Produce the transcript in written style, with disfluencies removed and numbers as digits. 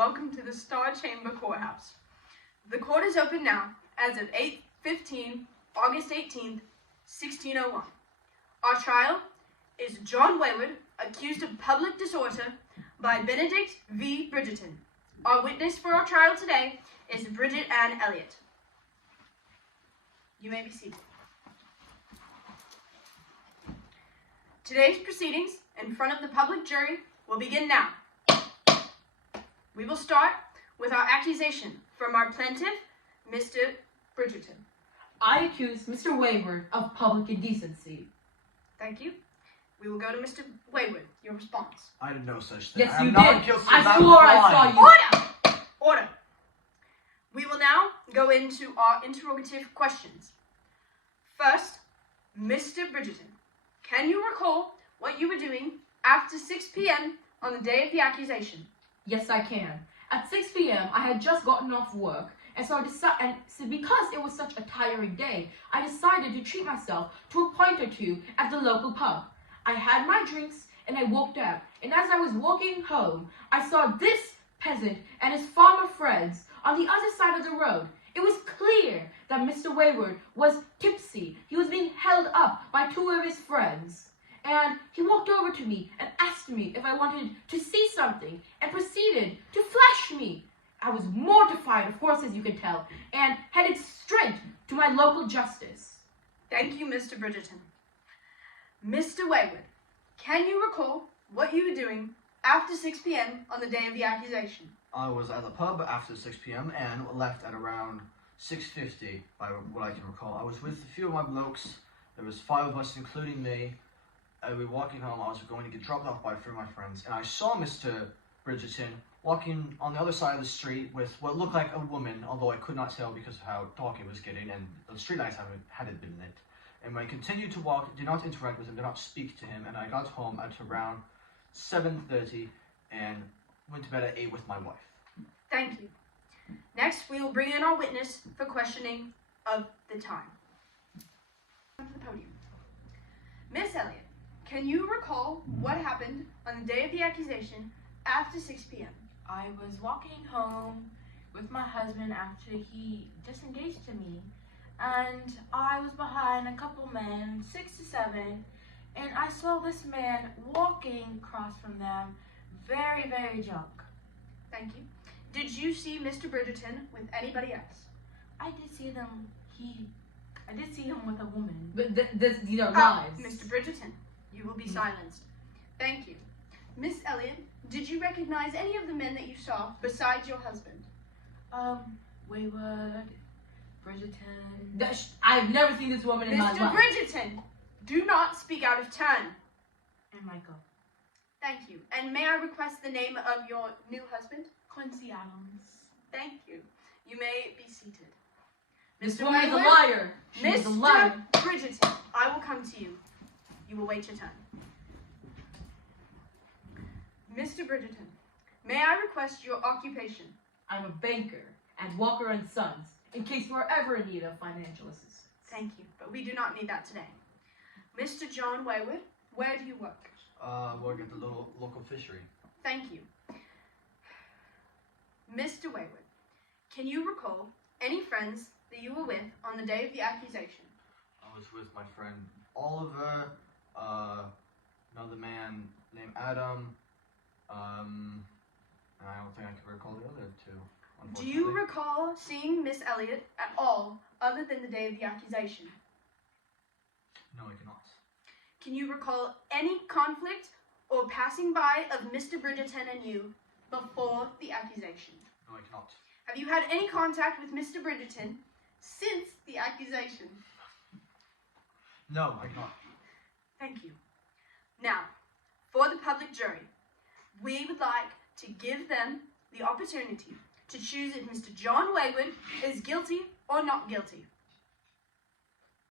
welcome to the Star Chamber Courthouse. The court is open now as of 8:15, August 18th, 1601. Our trial is John Wayward, accused of public disorder by Benedict v. Bridgerton. Our witness for our trial today is Bridget Ann Elliott. You may be seated. Today's proceedings in front of the public jury will begin now. We will start with our accusation from our plaintiff, Mr. Bridgerton. I accuse Mr. Wayward of public indecency. Thank you. We will go to Mr. Wayward. Your response. I did no such thing. Yes, I'm you not did. guilty of I that swore I crime. saw you. Order! Order. We will now go into our interrogative questions. First, Mr. Bridgerton, can you recall what you were doing after 6 p.m. on the day of the accusation? Yes, I can. At 6 p.m., I had just gotten off work, and so because it was such a tiring day, I decided to treat myself to a pint or two at the local pub. I had my drinks, and I walked out, and as I was walking home, I saw this peasant and his farmer friends on the other side of the road. It was clear that Mr. Wayward was tipsy. He was being held up by two of his friends. And he walked over to me and asked me if I wanted to see something and proceeded to flash me. I was mortified, of course, as you can tell, and headed straight to my local justice. Thank you, Mr. Bridgerton. Mr. Wayward, can you recall what you were doing after 6 p.m. on the day of the accusation? I was at the pub after 6 p.m. and left at around 6:50, by what I can recall. I was with a few of my blokes. There was 5 of us, including me. We were walking home. I was going to get dropped off by 3 of my friends, and I saw Mr. Bridgerton walking on the other side of the street with what looked like a woman, although I could not tell because of how dark it was getting, and the streetlights hadn't been lit. And I continued to walk, did not interact with him, did not speak to him, and I got home at around 7:30 and went to bed at 8 with my wife. Thank you. Next, we will bring in our witness for questioning of the time. Come to the podium. Miss Elliott, can you recall what happened on the day of the accusation after 6 p.m.? I was walking home with my husband after he disengaged to me, and I was behind a couple men, 6 to 7, and I saw this man walking across from them, very, very drunk. Thank you. Did you see Mr. Bridgerton with anybody else? I did see them. I did see him with a woman. But these are lies. Mr. Bridgerton, you will be silenced. Thank you. Miss Elliott, did you recognize any of the men that you saw besides your husband? Wayward, Bridgerton. I've never seen this woman in my Mr. life. Bridgerton, do not speak out of turn. And Michael. Thank you. And may I request the name of your new husband? Quincy Adams. Thank you. You may be seated. This Mr. woman is a Wayward, liar. She is a Mr. liar. Bridgerton, I will come to you. You will wait your turn. Mr. Bridgerton, may I request your occupation? I'm a banker at Walker & Sons, in case you are ever in need of financial assistance. Thank you, but we do not need that today. Mr. John Wayward, where do you work? Work at the local fishery. Thank you. Mr. Wayward, can you recall any friends that you were with on the day of the accusation? I was with my friend Oliver, another man named Adam, and I don't think I can recall the other 2, Do unfortunately. you recall seeing Miss Elliott at all other than the day of the accusation? No, I cannot. Can you recall any conflict or passing by of Mr. Bridgerton and you before the accusation? No, I cannot. Have you had any contact with Mr. Bridgerton since the accusation? No, I cannot. Thank you. Now, for the public jury, we would like to give them the opportunity to choose if Mr. John Wayward is guilty or not guilty.